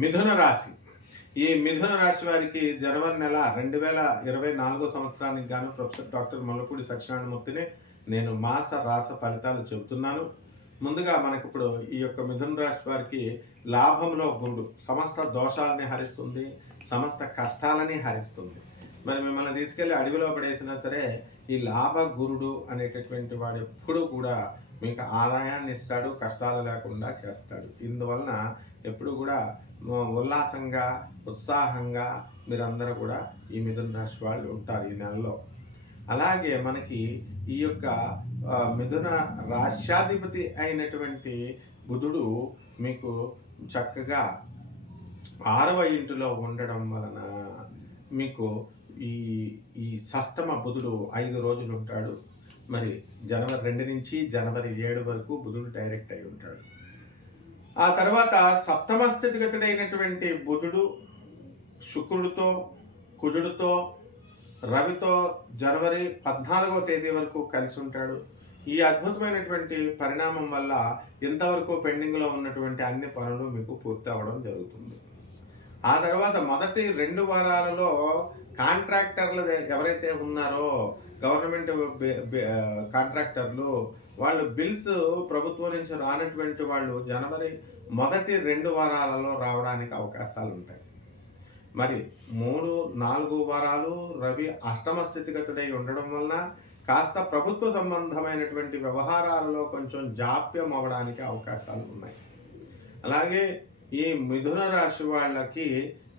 మిథున రాశి. ఈ మిథున రాశి వారికి జనవరి నెల 2024 సంవత్సరానికి గాను ప్రొఫెసర్ డాక్టర్ మల్లపూడి సత్యనారాయణమూర్తిని నేను మాస రాస ఫలితాలు చెబుతున్నాను. ముందుగా మనకిప్పుడు ఈ యొక్క మిథున రాశి వారికి లాభంలో గురుడు సమస్త దోషాలని హరిస్తుంది, సమస్త కష్టాలని హరిస్తుంది. మరి మిమ్మల్ని తీసుకెళ్ళి అడవిలో పడేసినా సరే ఈ లాభ గురుడు అనేటటువంటి వాడు ఎప్పుడూ కూడా మీకు ఆదాయాన్ని ఇస్తాడు, కష్టాలు లేకుండా చేస్తాడు. ఇందువలన ఎప్పుడు కూడా ఉల్లాసంగా ఉత్సాహంగా మీరందరూ కూడా ఈ మిథున రాశి వాళ్ళు ఉంటారు ఈ నెలలో. అలాగే మనకి ఈ యొక్క మిథున రాశ్యాధిపతి అయినటువంటి బుధుడు మీకు చక్కగా 6వ ఇంటిలో ఉండడం వలన మీకు ఈ ఈ షష్టమ బుధుడు 5 రోజులు ఉంటాడు. మరి జనవరి 2 నుంచి జనవరి 7 వరకు బుధుడు డైరెక్ట్ అయి ఉంటాడు. ఆ తర్వాత సప్తమ స్థితిగతుడైనటువంటి బుధుడు శుక్రుడితో, కుజుడితో, రవితో జనవరి 14వ తేదీ వరకు కలిసి ఉంటాడు. ఈ అద్భుతమైనటువంటి పరిణామం వల్ల ఇంతవరకు పెండింగ్లో ఉన్నటువంటి అన్ని పనులు మీకు పూర్తి అవ్వడం జరుగుతుంది. ఆ తర్వాత మొదటి 2 వారాలలో కాంట్రాక్టర్లు ఎవరైతే ఉన్నారో గవర్నమెంట్ కాంట్రాక్టర్లు వాళ్ళు బిల్స్ ప్రభుత్వం నుంచి రానటువంటి వాళ్ళు జనవరి మొదటి 2 వారాలలో రావడానికి అవకాశాలు ఉంటాయి. మరి 3-4 వారాలు రవి అష్టమ స్థితిగతుడై ఉండడం వలన కాస్త ప్రభుత్వ సంబంధమైనటువంటి వ్యవహారాలలో కొంచెం జాప్యం అవ్వడానికి అవకాశాలు ఉన్నాయి. అలాగే ఈ మిథున రాశి వాళ్ళకి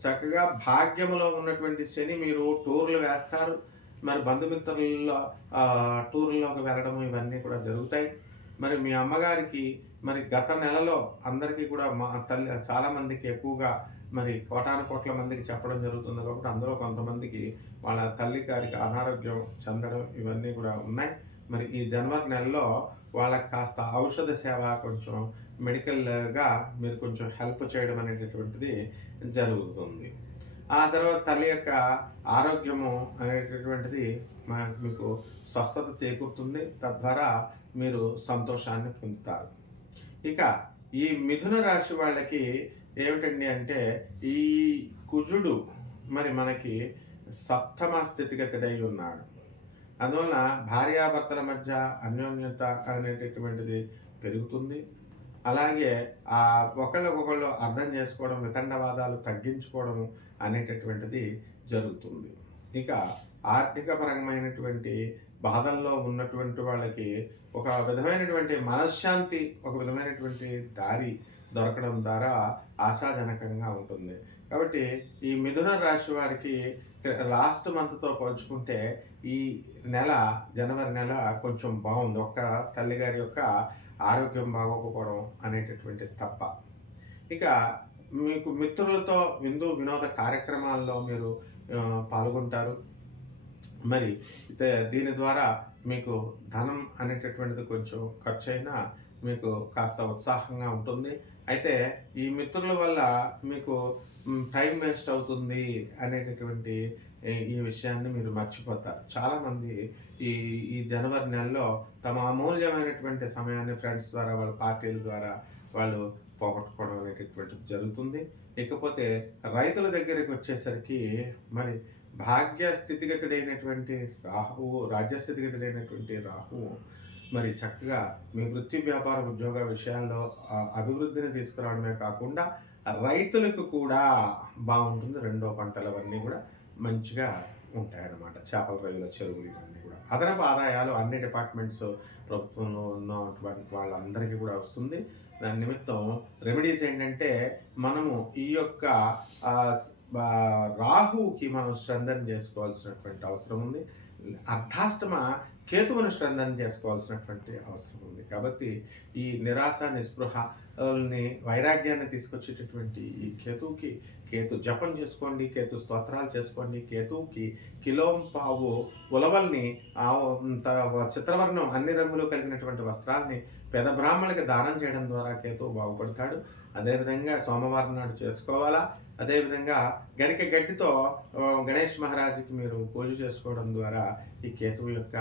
చక్కగా భాగ్యములో ఉన్నటువంటి శని మీరు టూర్లు వేస్తారు, మరి బంధుమిత్రుల్లో టూర్లోకి వెళ్ళడం ఇవన్నీ కూడా జరుగుతాయి. మరి మీ అమ్మగారికి మరి గత నెలలో అందరికీ కూడా మా తల్లి చాలామందికి ఎక్కువగా మరి కోట్ల మందికి చెప్పడం జరుగుతుంది కాబట్టి అందులో కొంతమందికి వాళ్ళ తల్లి గారికి అనారోగ్యం చెందడం ఇవన్నీ కూడా ఉన్నాయి. మరి ఈ జనవరి నెలలో వాళ్ళకి కాస్త ఔషధ సేవ కొంచెం మెడికల్గా మీరు కొంచెం హెల్ప్ చేయడం అనేటటువంటిది జరుగుతుంది. ఆ తర్వాత తల్లి యొక్క ఆరోగ్యము అనేటటువంటిది మీకు స్వస్థత చేకూరుతుంది, తద్వారా మీరు సంతోషాన్ని పొందుతారు. ఇక ఈ మిథున రాశి వాళ్ళకి ఏమిటండి అంటే ఈ కుజుడు మరి మనకి సప్తమ స్థితిగతుడై ఉన్నాడు. అందువలన భార్యాభర్తల మధ్య అన్యోన్యత అనేటటువంటిది పెరుగుతుంది. అలాగే ఒకళ్ళకొకళ్ళు అర్థం చేసుకోవడం, వితండవాదాలు తగ్గించుకోవడం అనేటటువంటిది జరుగుతుంది. ఇక ఆర్థిక పరమైనటువంటి బాధల్లో ఉన్నటువంటి వాళ్ళకి ఒక విధమైనటువంటి మనశ్శాంతి, ఒక విధమైనటువంటి దారి దొరకడం ద్వారా ఆశాజనకంగా ఉంటుంది. కాబట్టి ఈ మిథున రాశి వారికి లాస్ట్ మంత్తో పోల్చుకుంటే ఈ నెల జనవరి నెల కొంచెం బాగుంది. ఒక్క తల్లిగారి యొక్క ఆరోగ్యం బాగోకపోవడం అనేటటువంటిది తప్ప. ఇక మీకు మిత్రులతో విందు వినోద కార్యక్రమాల్లో మీరు పాల్గొంటారు. మరి దీని ద్వారా మీకు ధనం అనేటటువంటిది కొంచెం ఖర్చు అయినా మీకు కాస్త ఉత్సాహంగా ఉంటుంది. అయితే ఈ మిత్రుల వల్ల మీకు టైం వేస్ట్ అవుతుంది అనేటటువంటి ఈ విషయాన్ని మీరు మర్చిపోతారు. చాలామంది ఈ జనవరి నెలలో తమ అమూల్యమైనటువంటి సమయాన్ని ఫ్రెండ్స్ ద్వారా, వాళ్ళ పార్టీల ద్వారా వాళ్ళు పోగొట్టుకోవడం అనేటటువంటిది జరుగుతుంది. ఇకపోతే రైతుల దగ్గరికి వచ్చేసరికి మరి భాగ్య స్థితిగతుడైనటువంటి రాహువు, రాజ్యస్థితిగతుడైనటువంటి రాహువు మరి చక్కగా మీ వృత్తి వ్యాపార ఉద్యోగ విషయాల్లో అభివృద్ధిని తీసుకురావడమే కాకుండా రైతులకు కూడా బాగుంటుంది. 2వ పంటలు అవన్నీ కూడా మంచిగా ఉంటాయన్నమాట. చేపల రొయ్యల చెరువులు ఇవన్నీ కూడా అదనపు ఆదాయాలు అన్ని డిపార్ట్మెంట్స్ ప్రభుత్వంలో ఉన్నటువంటి వాళ్ళందరికీ కూడా వస్తుంది. దాని నిమిత్తం రెమెడీస్ ఏంటంటే మనము ఈ యొక్క రాహుకి మనం స్ట్రెంథన్ చేసుకోవాల్సినటువంటి అవసరం ఉంది. అర్ధాష్టమ కేతువును స్ట్రెంథన్ చేసుకోవాల్సినటువంటి అవసరం ఉంది. కాబట్టి ఈ నిరాశ నిస్పృహని వైరాగ్యాన్ని తీసుకొచ్చేటటువంటి ఈ కేతువుకి కేతు జపం చేసుకోండి, కేతు స్తోత్రాలు చేసుకోండి. కేతువుకి కిలోంపావు ఉలవల్ని చిత్రవర్ణం అన్ని రంగులు కలిగినటువంటి వస్త్రాల్ని పేద బ్రాహ్మణులకి దానం చేయడం ద్వారా కేతువు బాగుపడతాడు. అదేవిధంగా సోమవారం నాడు చేసుకోవాలా. అదేవిధంగా గరిక గడ్డితో గణేష్ మహారాజుకి మీరు పూజ చేసుకోవడం ద్వారా ఈ కేతువు యొక్క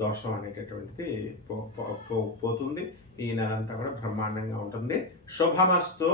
దోషం అనేటటువంటిది పోతుంది. ఈ నెలంతా కూడా బ్రహ్మాండంగా ఉంటుంది. శుభమస్తు.